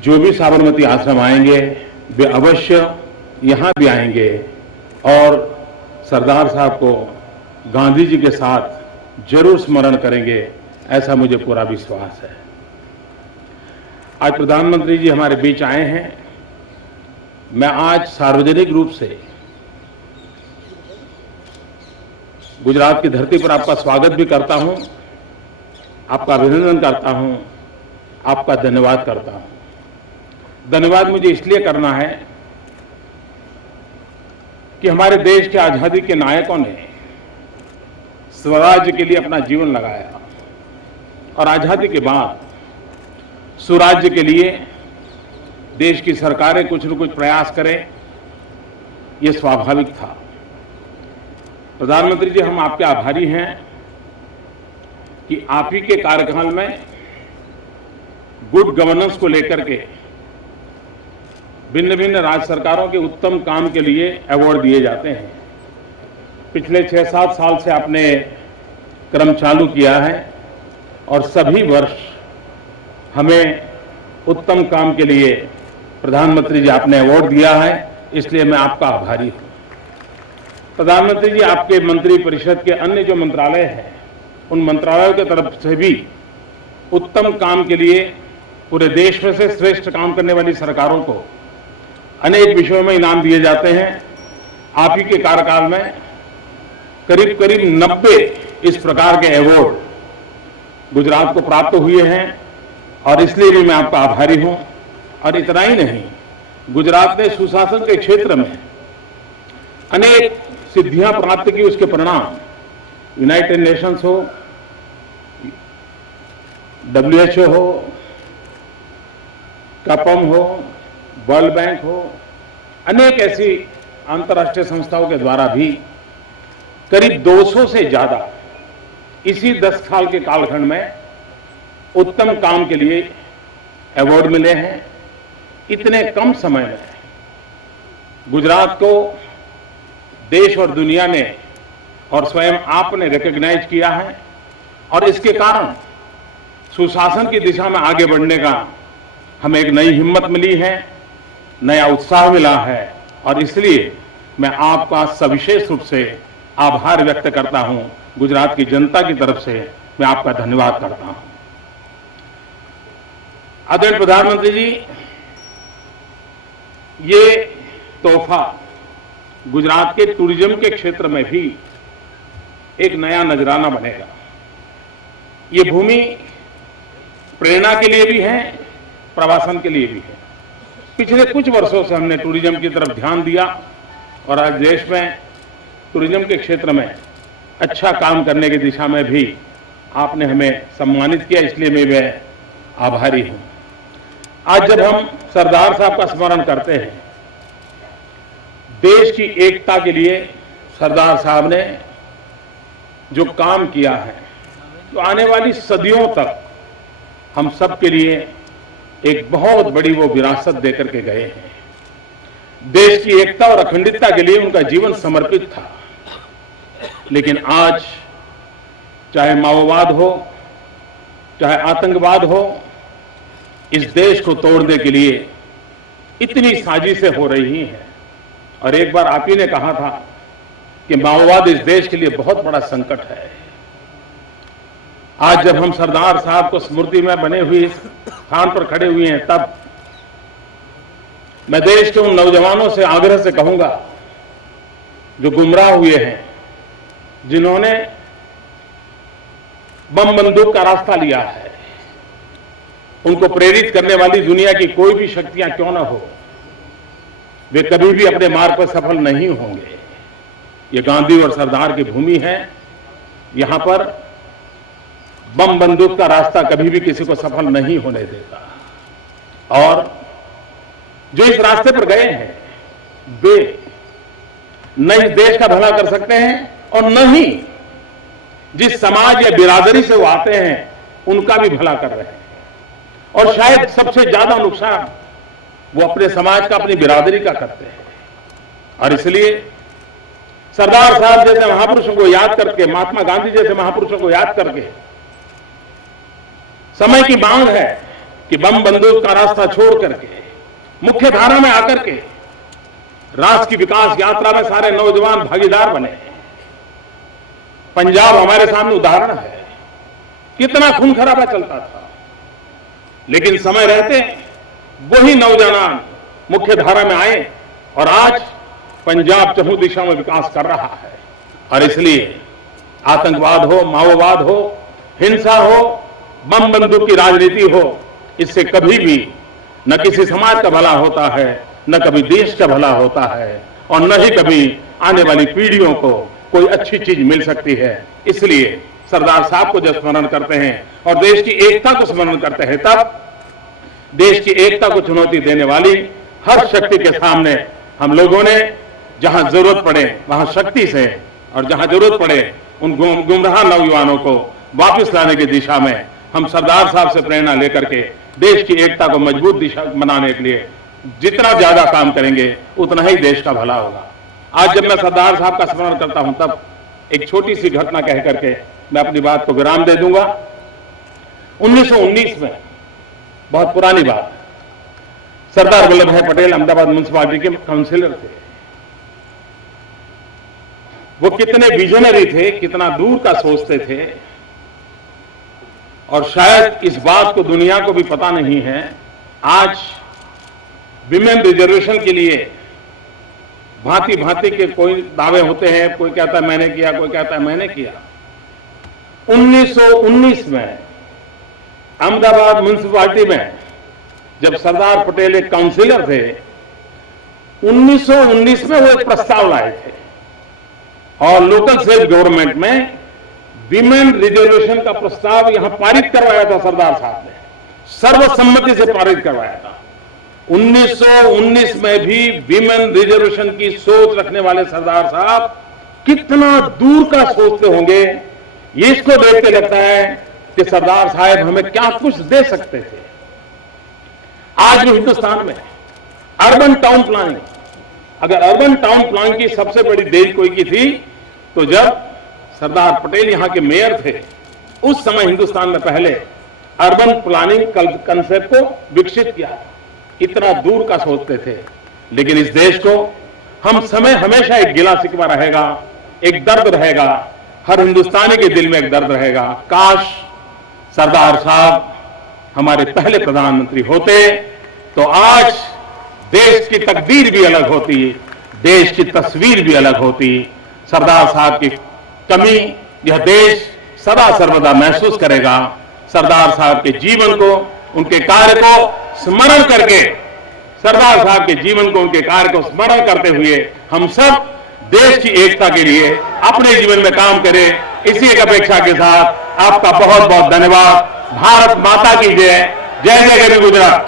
जो भी साबरमती आश्रम आएंगे वे अवश्य यहाँ भी आएंगे और सरदार साहब को गांधी जी के साथ जरूर स्मरण करेंगे, ऐसा मुझे पूरा विश्वास है। आज प्रधानमंत्री जी हमारे बीच आए हैं। मैं आज सार्वजनिक रूप से गुजरात की धरती पर आपका स्वागत भी करता हूं, आपका अभिनंदन करता हूं, आपका धन्यवाद करता हूं। धन्यवाद मुझे इसलिए करना है कि हमारे देश के आजादी के नायकों ने स्वराज्य के लिए अपना जीवन लगाया और आजादी के बाद सुराज्य के लिए देश की सरकारें कुछ न कुछ प्रयास करें, यह स्वाभाविक था। प्रधानमंत्री जी, हम आपके आभारी हैं कि आप ही के कार्यकाल में गुड गवर्नेंस को लेकर के भिन्न भिन्न राज्य सरकारों के उत्तम काम के लिए अवार्ड दिए जाते हैं। पिछले 6-7 साल से आपने क्रम चालू किया है और सभी वर्ष हमें उत्तम काम के लिए प्रधानमंत्री जी आपने अवार्ड दिया है, इसलिए मैं आपका आभारी हूं। प्रधानमंत्री जी, आपके मंत्री परिषद के अन्य जो मंत्रालय हैं, उन मंत्रालयों की तरफ से भी उत्तम काम के लिए पूरे देश में से श्रेष्ठ काम करने वाली सरकारों को अनेक विषयों में इनाम दिए जाते हैं। आप ही के कार्यकाल में करीब करीब 90 इस प्रकार के अवार्ड गुजरात को प्राप्त हुए हैं और इसलिए भी मैं आपका आभारी हूं। और इतना ही नहीं, गुजरात ने सुशासन के क्षेत्र में अनेक सिद्धियां प्राप्त की, उसके परिणाम यूनाइटेड नेशंस हो, WHO हो, कपम हो, वर्ल्ड बैंक हो, अनेक ऐसी अंतर्राष्ट्रीय संस्थाओं के द्वारा भी करीब 200 से ज्यादा इसी 10 साल के कालखंड में उत्तम काम के लिए अवार्ड मिले हैं। इतने कम समय में गुजरात को देश और दुनिया ने और स्वयं आपने रिकॉग्नाइज किया है और इसके कारण सुशासन की दिशा में आगे बढ़ने का हमें एक नई हिम्मत मिली है, नया उत्साह मिला है और इसलिए मैं आपका सविशेष रूप से आभार व्यक्त करता हूं। गुजरात की जनता की तरफ से मैं आपका धन्यवाद करता हूं। आदरणीय प्रधानमंत्री जी, ये तोहफा गुजरात के टूरिज्म के क्षेत्र में भी एक नया नजराना बनेगा। ये भूमि प्रेरणा के लिए भी है, प्रवासन के लिए भी है। पिछले कुछ वर्षों से हमने टूरिज्म की तरफ ध्यान दिया और आज देश में टूरिज्म के क्षेत्र में अच्छा काम करने की दिशा में भी आपने हमें सम्मानित किया, इसलिए मैं आभारी हूं। आज जब हम सरदार साहब का स्मरण करते हैं, देश की एकता के लिए सरदार साहब ने जो काम किया है, तो आने वाली सदियों तक हम सब के लिए एक बहुत बड़ी वो विरासत देकर के गए हैं। देश की एकता और अखंडता के लिए उनका जीवन समर्पित था। लेकिन आज चाहे माओवाद हो, चाहे आतंकवाद हो, इस देश को तोड़ने के लिए इतनी साजिशें हो रही हैं। और एक बार आप ही ने कहा था कि माओवाद इस देश के लिए बहुत बड़ा संकट है। आज जब हम सरदार साहब को स्मृति में बने हुए स्थान पर खड़े हुए हैं, तब मैं देश के उन नौजवानों से आग्रह से कहूंगा जो गुमराह हुए हैं, जिन्होंने बम बंदूक का रास्ता लिया है, उनको प्रेरित करने वाली दुनिया की कोई भी शक्तियां क्यों ना हो, वे कभी भी अपने मार्ग पर सफल नहीं होंगे। ये गांधी और सरदार की भूमि है। यहां पर बम बंदूक का रास्ता कभी भी किसी को सफल नहीं होने देता। और जो इस रास्ते पर गए हैं, वे न इस देश का भला कर सकते हैं और न ही जिस समाज या बिरादरी से वो आते हैं उनका भी भला कर रहे हैं। और शायद सबसे ज्यादा नुकसान वो अपने समाज का, अपनी बिरादरी का करते हैं। और इसलिए सरदार साहब जैसे महापुरुषों को याद करके, महात्मा गांधी जैसे महापुरुषों को याद करके, समय की मांग है कि बम बंदूक का रास्ता छोड़ करके मुख्य धारा में आकर के राष्ट्र की विकास यात्रा में सारे नौजवान भागीदार बने। पंजाब हमारे सामने उदाहरण है, कितना खून खराबा चलता था, लेकिन समय रहते वही नौजवान मुख्य धारा में आए और आज पंजाब चहुं दिशा में विकास कर रहा है। और इसलिए आतंकवाद हो, माओवाद हो, हिंसा हो, बम बंदूक की राजनीति हो, इससे कभी भी न किसी समाज का भला होता है, न कभी देश का भला होता है, और न ही कभी आने वाली पीढ़ियों को कोई अच्छी चीज मिल सकती है। इसलिए सरदार साहब को जब स्मरण करते हैं और देश की एकता को स्मरण करते हैं, तब देश की एकता को चुनौती देने वाली हर शक्ति के सामने हम लोगों ने जहां जरूरत पड़े वहां शक्ति से, और जहां जरूरत पड़े उन गुमराह नौजवानों को वापस लाने की दिशा में हम सरदार साहब से प्रेरणा लेकर के देश की एकता को मजबूत दिशा बनाने के लिए जितना ज्यादा काम करेंगे उतना ही देश का भला होगा। आज जब मैं सरदार साहब का स्मरण करता हूं, तब एक छोटी सी घटना कह करके मैं अपनी बात को विराम दे दूंगा। 1919 में, बहुत पुरानी बात, सरदार वल्लभ भाई पटेल अहमदाबाद म्युनिसिपालिटी के काउंसिलर थे। वो कितने विजनरी थे, कितना दूर का सोचते थे, और शायद इस बात को दुनिया को भी पता नहीं है। आज विमेन रिजर्वेशन के लिए भांति भांति के कोई दावे होते हैं, कोई कहता है मैंने किया, कोई कहता है मैंने किया। 1919 में अहमदाबाद म्युनिसिपालिटी में जब सरदार पटेल एक काउंसिलर थे, 1919 में वो एक प्रस्ताव लाए थे और लोकल सेल्फ गवर्नमेंट में विमेन रिजर्वेशन का प्रस्ताव यहां पारित करवाया था। सरदार साहब ने सर्वसम्मति से पारित करवाया था। 1919 में भी विमेन रिजर्वेशन की सोच रखने वाले सरदार साहब कितना दूर का सोचते होंगे, ये इसको देख के लगता है कि सरदार साहब हमें क्या कुछ दे सकते थे। आज भी हिंदुस्तान में अर्बन टाउन प्लानिंग, अगर अर्बन टाउन प्लान की सबसे बड़ी देर कोई की थी तो जब सरदार पटेल यहां के मेयर थे, उस समय हिंदुस्तान में पहले अर्बन प्लानिंग कंसेप्ट को विकसित किया। इतना दूर का सोचते थे, लेकिन इस देश को हम समय हमेशा एक गिला शिकवा रहेगा, एक दर्द रहेगा, हर हिंदुस्तानी के दिल में एक दर्द रहेगा। काश सरदार साहब हमारे पहले प्रधानमंत्री होते तो आज देश की तकदीर भी अलग होती, देश की तस्वीर भी अलग होती। सरदार साहब की कमी यह देश सदा सर्वदा महसूस करेगा। सरदार साहब के जीवन को, उनके कार्य को स्मरण करके, सरदार साहब के जीवन को, उनके कार्य को स्मरण करते हुए हम सब देश की एकता के लिए अपने जीवन में काम करें। इसी एक अपेक्षा के साथ आपका बहुत बहुत धन्यवाद। भारत माता की जय। जय जय गरी गुजरात।